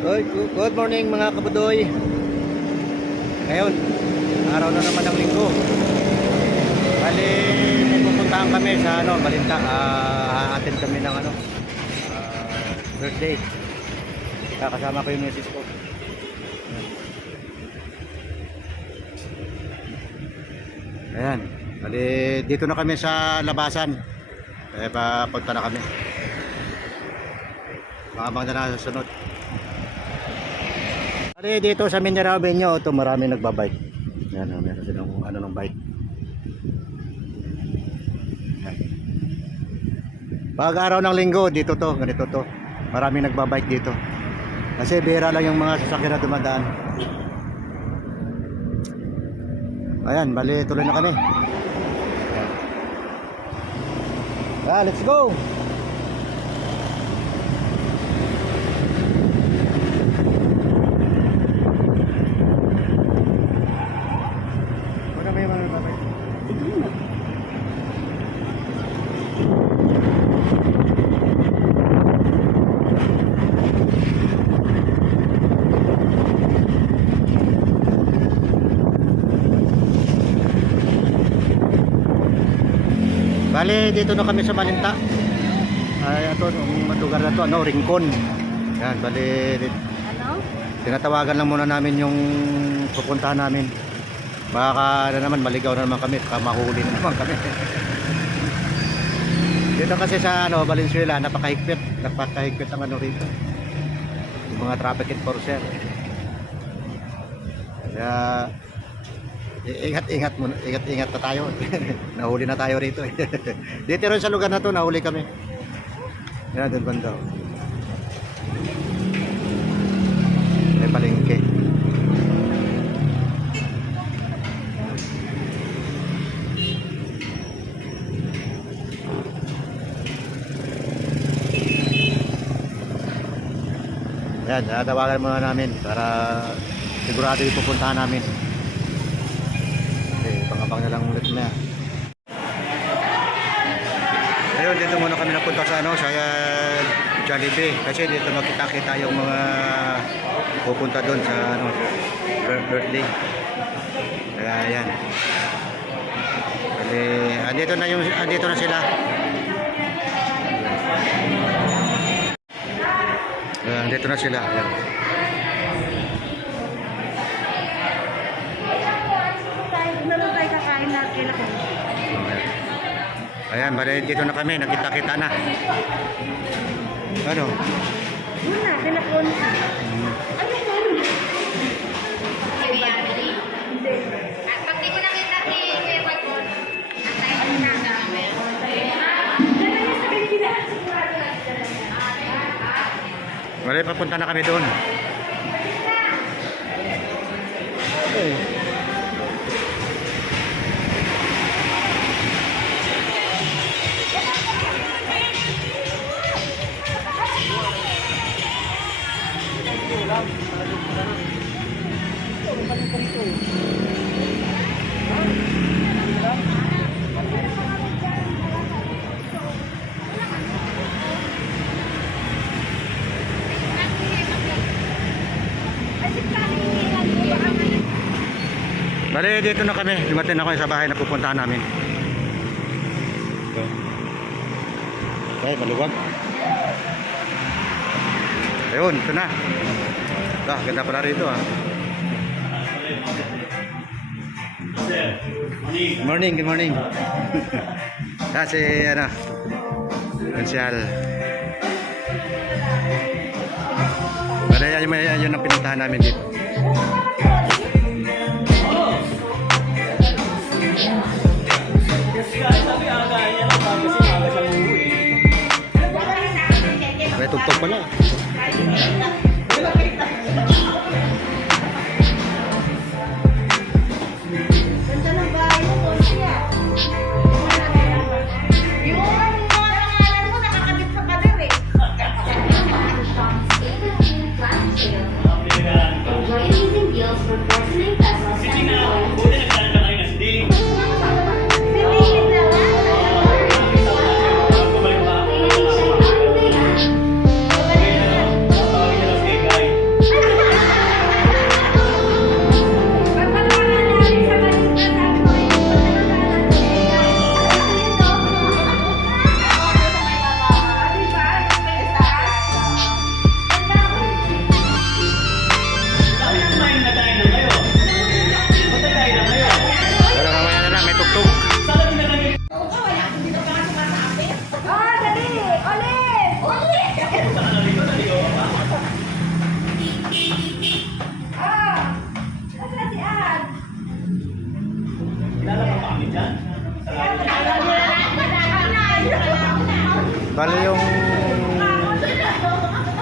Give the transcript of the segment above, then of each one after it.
Good morning mga kabudoy. Ngayon, araw na naman ng linggo. Bali, may pupuntahan kami sa Balinta. Attend kami ng birthday. Kasama ko yung misis ko. Ayan. Bali, dito na kami sa labasan. Papunta na kami. Makabang na na susunod. Bali, dito sa Mindanao Avenue, ito marami nagbabike. Yan, meron silang ng bike. Yan. Pag araw ng linggo, dito to, ganito to. Marami nagbabike dito. Kasi bihira lang yung mga sasakyan na dumadaan. Ayan, bali, tuloy na kami. Let's go! Bali, dito na kami sa Balinta. Ito, ang lugar na to, Rincon. Yan, bali, tinatawagan lang muna namin yung pupuntahan namin. Baka naman, maligaw na naman kami, mahuli na naman kami. Dito kasi sa Valenzuela, napakahigpit ang rito. Yung mga traffic enforcer. Kaya ingat na tayo. Nahuli na tayo rito. Dito rin sa lugar na to, nahuli kami. Yan, doon banda. May palengke. Yan, natawagan muna namin para sigurado yung pupuntahan namin. Pangabang na lang ulit na. Ayun, dito muna kami napunta sa Jollibee kasi dito makita-kita yung mga pupunta doon sa birthday. Kaya yan. Kasi andito na sila. Andito na sila. Ayan. Ayan, bali dito na kami, nakita-kita na. Ano? Muna, pinakon. Pag di ko nakita si Kuya Pagod, antay ko na namin. Bali, papunta na kami doon. Okay. Bali, dito na kami. Dumating na kami sa bahay na pupuntahan namin. Okay, maluwag. Ayun, ito na. Ganda pala rito Good morning. Kasi konsyal. Bali, yun ang pinuntahan namin dito. May tugtog pala. Ganda ng bahay mo, Tosia. Yung pangalan mo nakakabit sa pader eh. Enjoy amazing deals for 49 pesos. Sige na.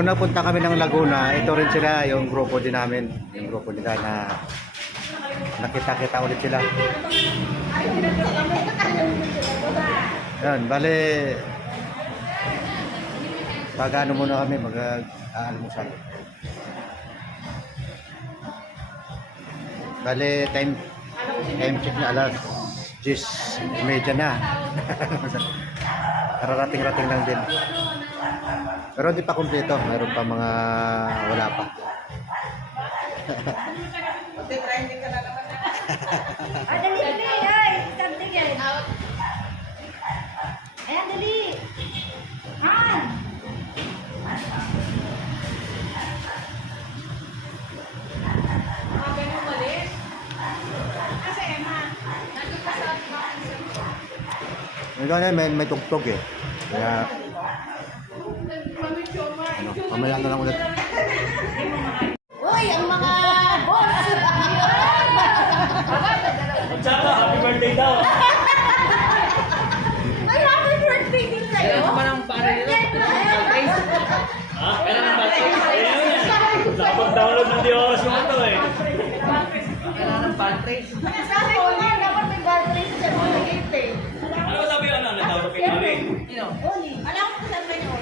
Nung napunta kami ng Laguna, ito rin sila, yung grupo din namin. Yung grupo nila na nakita-kita ulit sila. Yan, bale, pag-ano muna kami, mag-aalmusal. Bale, time check na alas 10:30 na. Kararating-rating lang din. Pero hindi pa kumpleto, mayroon pa mga wala pa. Dali, dali, ay, something yan. Ayan, dali. Han! May tugtog eh. Kaya mamaya na lang ulit. Uy, ang mga boss! Tsaka, happy birthday daw. Ay, happy birthday din sa'yo! Kailangan pa ng paano nila? Ha? Kailangan ba? Nakapag-download ng Diyos yung ito eh. Kailangan ng patrace. Sabi ko nga, dapat may battery sa mga gate eh. Ano ba sabi ano? Nag-download kay Mari. Sino? Oli. Alam ko kung saan ba niyo?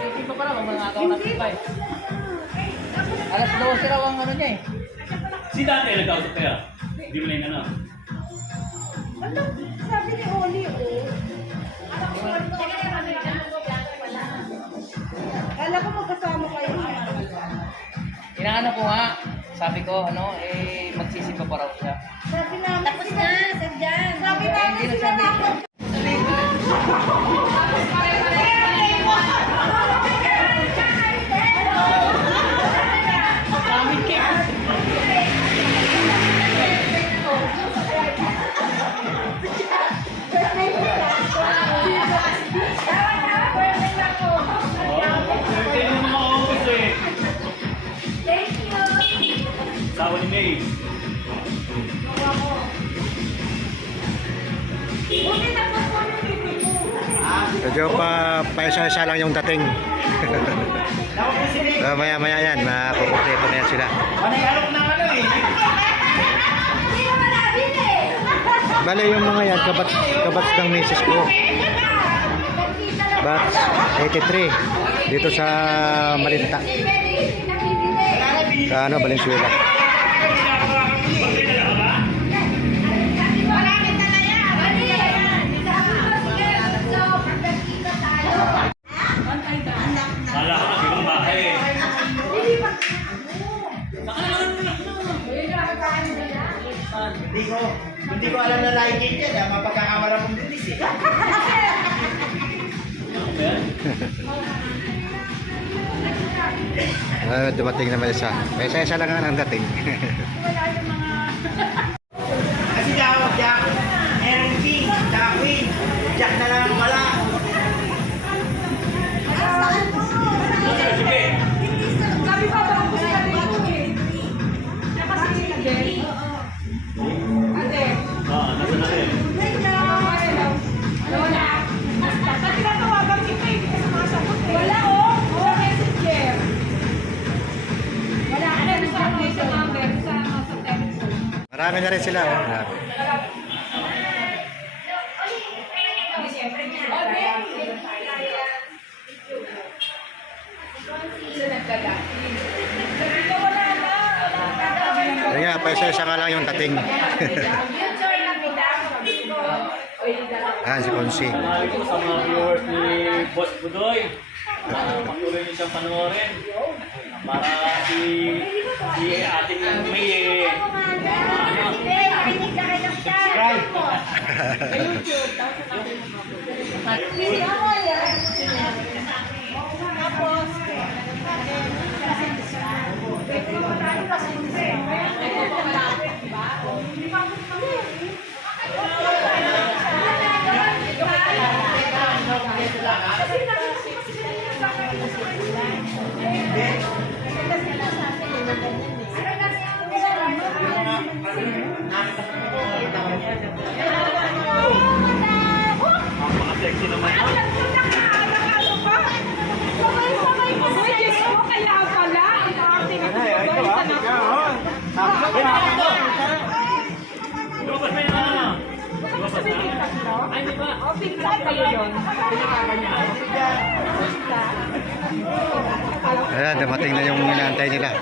Hindi ko pa lang, mga agaw na tipay. Alas 12 raw ang ano niya eh. Si Dante nag-download kaya. Hindi mo na yun ano. Ano? Sabi ni Oli, oh. Kala ko magkasama kayo. Inaano ko nga, sabi ko magsisimba pa raw siya. Sabi namin tapos na, sadyan. Sabi Hindi namin na sila sabi. na Birthday ng mga office eh. Thank you. Sawa ni May. Medyo pa-isa-isa lang yung dating. So, maya-maya yan, makukumpleto na yan sila. Hindi ko malabit eh. Bale yung mga yan, kabats ng misis ko. Batch 83 dito sa Malinta. Sa Valenzuela. Kala ko naging bahay eh. Hindi ko alam na like it yan, mapagkakamara kong bilis eh. Dumating naman isa. May isa-isa lang ang dating. Kasi daw, Jack, meron king, Jack Queen, Jack na lang wala. Sige. Sabi pa ba ako sa dito eh. Kasi Ate. Nasa na rin. Wala. Pag tinatawagan kita, hindi ka sumasagot eh. Wala oh. Wala messenger. Wala. Ano sa number? Sa telephone. Marami na rin sila. Oh. Kaya nga, pa-isa-isa nga lang yung dating. Ayan si Consi. Panali ko sa mga viewers ni Boss Budoy. Patuloy niyo siyang panoorin. Para si ating May Subscribe. mga sexy naman. Sabay-sabay kasi. Ayan, dumating na yung inaantay nila.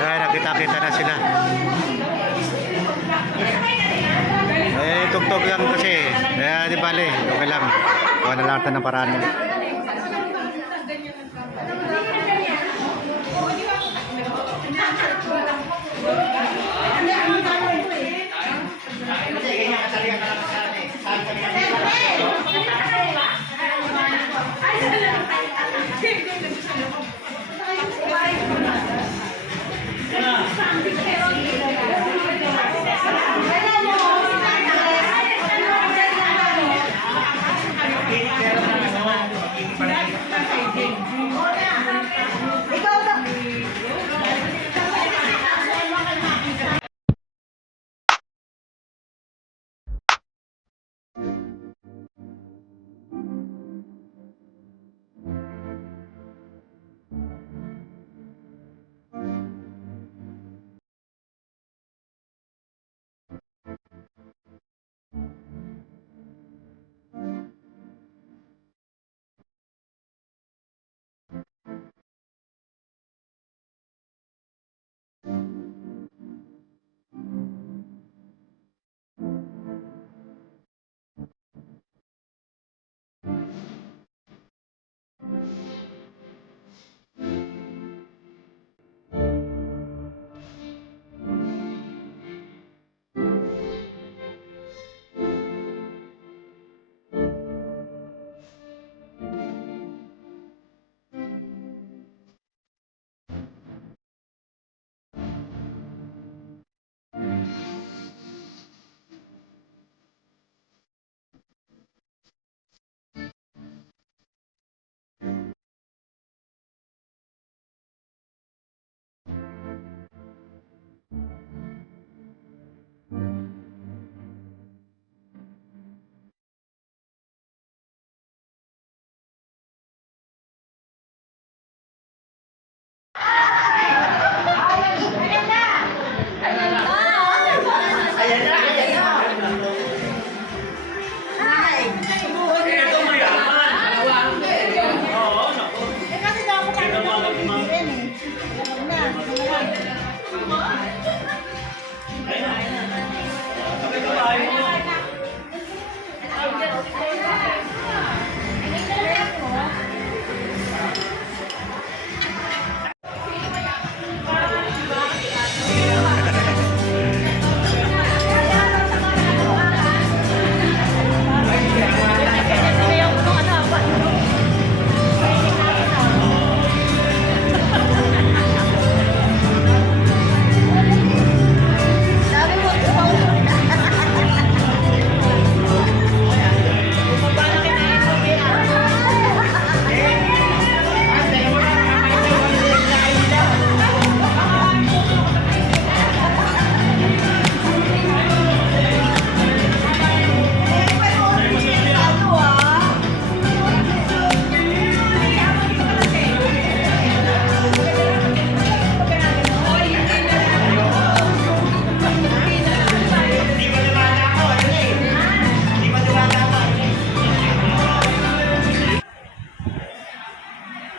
Ayan, nakita-kita na sila. Eh, tugtog lang kasi. Kaya di bale, okay lang. Gawa na lang ng paraan.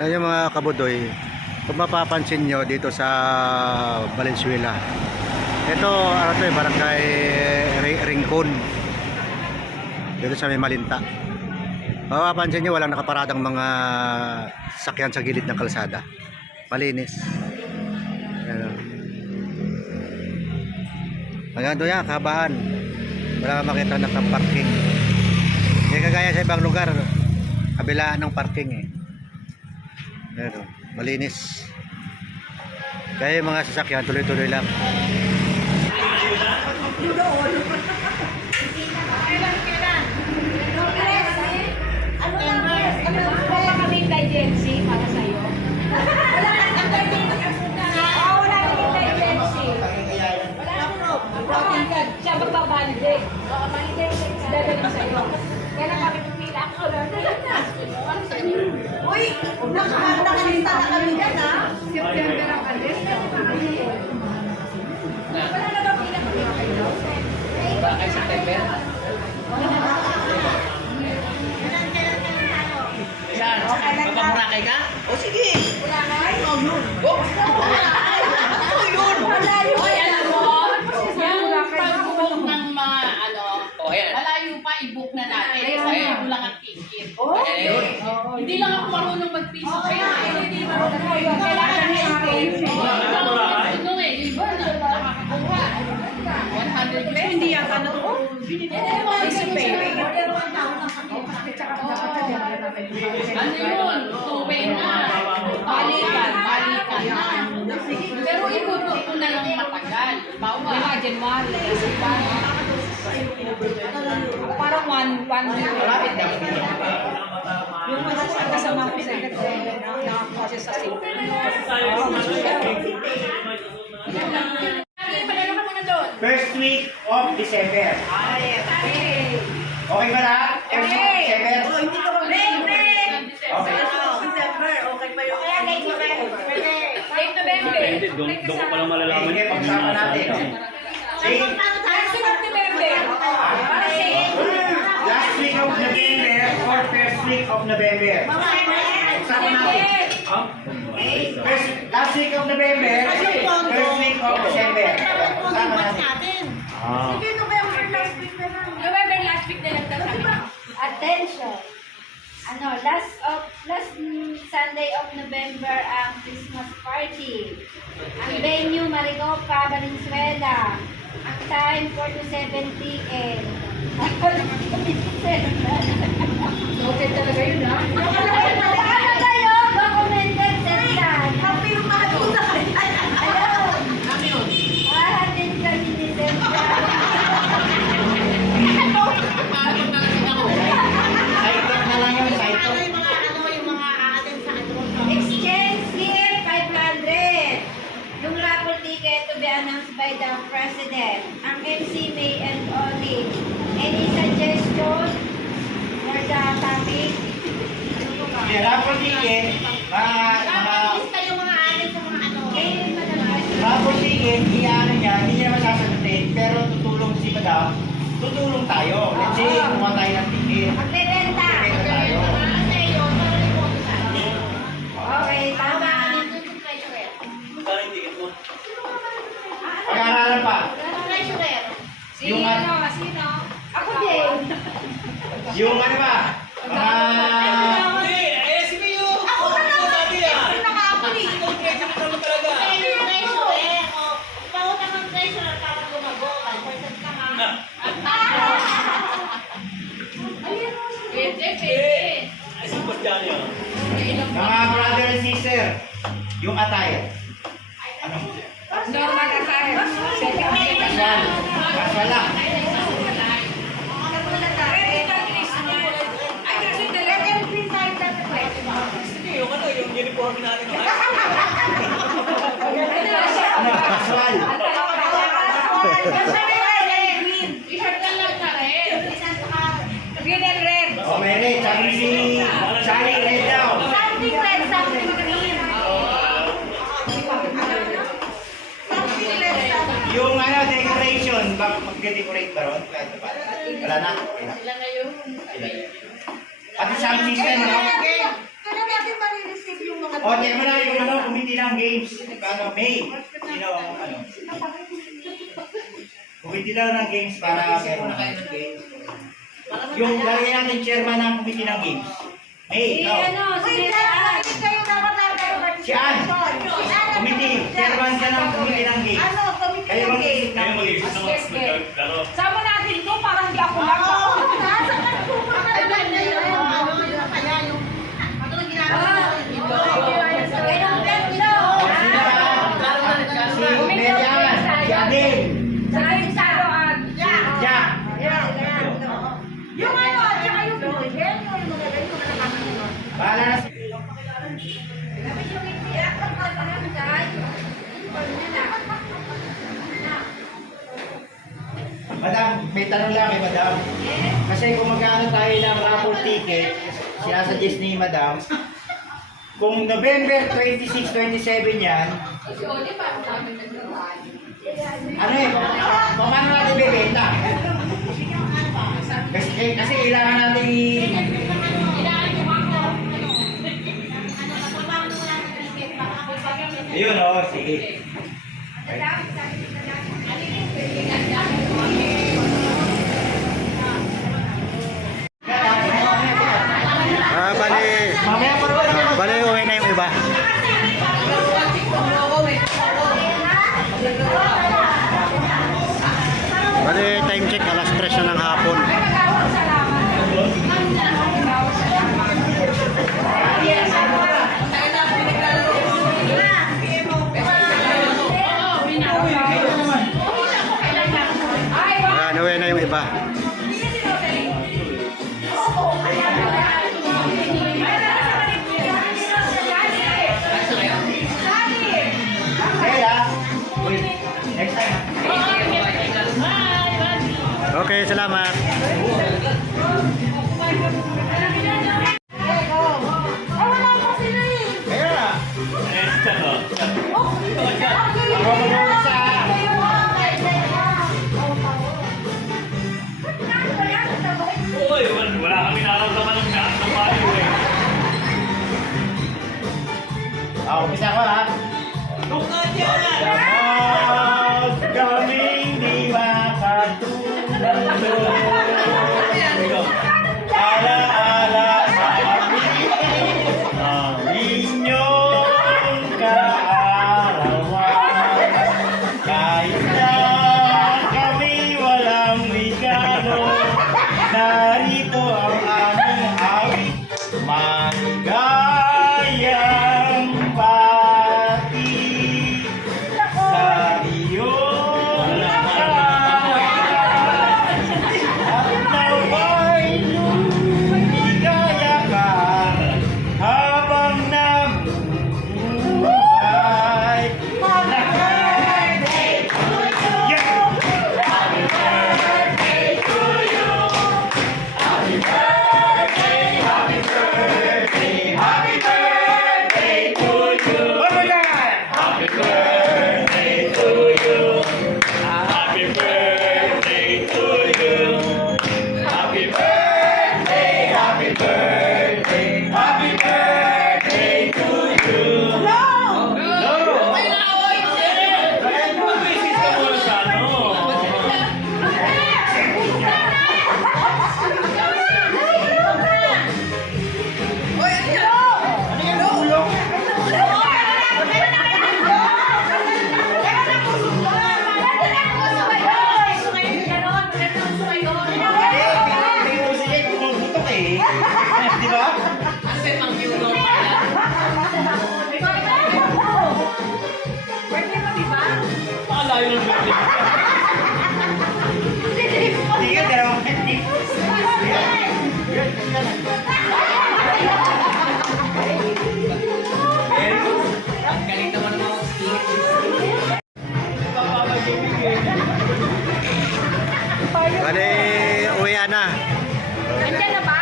Ayan yung mga kabudoy, kung mapapansin nyo dito sa Valenzuela, ito ano to, barangay Rincon dito sa may Malinta. Mapapansin nyo walang nakaparadang mga sakyan sa gilid ng kalsada. malinis. Ayan, oh. Hanggang doon yan, kahabaan. Wala kang makita naka-parking. Hindi kagaya sa ibang lugar, kabilaan ng parking eh. Ayan, oh. Malinis. Kaya yung mga sasakyan, tuloy-tuloy lang. Wala kami emergency para sa'yo. Wala kami emergency. Siya magbabalde. Dadalhin sa'yo. Kailan kami pumila ako lang. Uy, nakalista na kami dyan, ha? September ang alis. Wala na ba pila kami kayo? Wala kayo sa September? Saan? Magpamurake ka? O sige. Wala kayo? Ano yun? Wala yun. Oy, alam mo, yung pag-book ng mga ano, O, ayan. malayo pa i-book na natin. Ayun. Kasi hindi lang ang ticket. Ayun. Hindi lang ako marunong mag-piso kaya hindi marunong ko. Kailangan niya akin. Ano eh, iba na nakakakuha. 100 pesos. Hindi yan ano. Ano yun? Tubig na. Balikan na. Pero ikutot ko na lang matagal. Bawa. January. Parang one year. Yung kasama ko sa nakakuha siya sa safety. First week of December. Okay ba na? First week of December? Okay. December, okay pa yun. Late November. Doon ko palang malalaman Sige, pagsama natin. Sige. Last week of November. Para safe. Last week of November or first week of November? Pagsama natin. Last week of November, first week of December. Pagsama natin. Sige, November last week na lang. November last week na lang sabi. Attention! Last Sunday of November ang Christmas party. Ang venue, Maricopa, Valenzuela. Ang time, 4 to 7 p.m. Okay talaga yun ha. Ano kayo? Documented session. Happy yung mga tuta. Hello! Hahatin kami ni Sandra. Side na lang yun, side talk. Exchange gift, 500. Yung raffle ticket to be announced by the President. Ang MC May and Oli. Any suggestion for the topic? May raffle ticket, raffle ticket, iyaano niya, hindi niya masasagutin, pero tutulong si Madam, tutulong tayo. Let's say, kumuha tayo ng ticket. Magbebenta. Benta tayo. Okay, tama. Pag-aaralan pa. Yung Sino? Sino? Ako din. Yung ano ba? Pwede. Mga brother and sister, yung attire. Ano? Normal attire. Second day. Kasal. Kasal lang. Ay, kasi talaga yung design na Yung uniform natin. Ano? Kasal. T-shirt na lang ka rin. green and red. O, Mary, sabi si Sally Red daw. Something red, something green. Yung ano, decoration, mag-decorate ba ron? Wala na. Okay na. Ilan na yun? Pati sound system, ano? Kailan natin marireceive yung mga O, check mo na yung ano, committee ng games. Ano, May. Sino ang ano? Committee daw ng games para meron na kayo ng games. Yung lagay natin chairman ng committee ng games. May, Si ikaw. ano, si Wait, Mary Ann. kayo dapat lang kayo Si Ann. Committee. Chairman ka ng committee ng gate. Ano, committee Kayo ng mag-isip gate. ng Kayo mag-isip gate. naman magkaklaro. Sama natin to, parang hindi ako lang. Nasa kantuman ka naman na yun. Kaya yung... Ano yung ginagawa? Si Melian. Si Adin. Jack. Yung ano, at saka yung Pinoy. Yan yung magagaling ko na nakakagawa. Bahala na si... Madam, may tanong lang kay Madam. Kasi kung magkano tayo ng raffle ticket, sinasuggest ni Madam, kung November 26, 27 yan, ano eh, kung paano natin bibenta? Kasi kailangan natin Ayun o, sige. Bali, uwi na yung iba. Bali, time check, alas 3 na ng hapon. Ayan, uwi na yung iba. Kaya, next time. Okay, salamat. Kaya na. Ako mag-umpisa. Uy, wala kami nararamdaman ng gas ng bayo eh. Umpisa ko ha. Pagkamag kaming di makatulog. Ala-ala sa ang inyong kaarawan. Kahit na kami walang regalo, narito ang aming awit. Maligayang pati sa iyong lahat. At nawa'y lumigaya ka habang nabubuhay. Yeah! One more time! Happy birthday to you. Happy birthday to you. Happy birthday, Happy birthday, happy birthday to you. Hello! Bumisis ka muna sa ano. May musik ay bumubutok eh. Di ba? Pakalayo ng birthday. Hindi ka dalawang hindi. Ang galing naman ng mga speaker. Bali, uwi na. Andiyan na ba?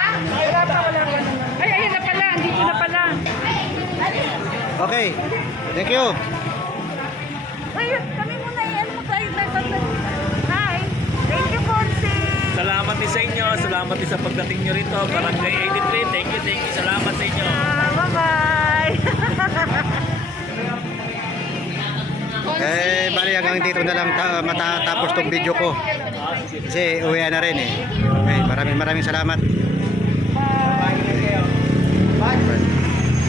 Ay, ayun na pala, dito na pala. Okay, thank you. Ayun, kami muna yan mo tayo. Hi. Thank you, Ponce. Salamat din sa inyo. Salamat din sa pagdating nyo rito. Barangay 83. Thank you. Salamat sa inyo. Bye-bye. Bali hanggang dito na lang matatapos tong video ko. Kasi uwi na rin eh. Okay, maraming salamat.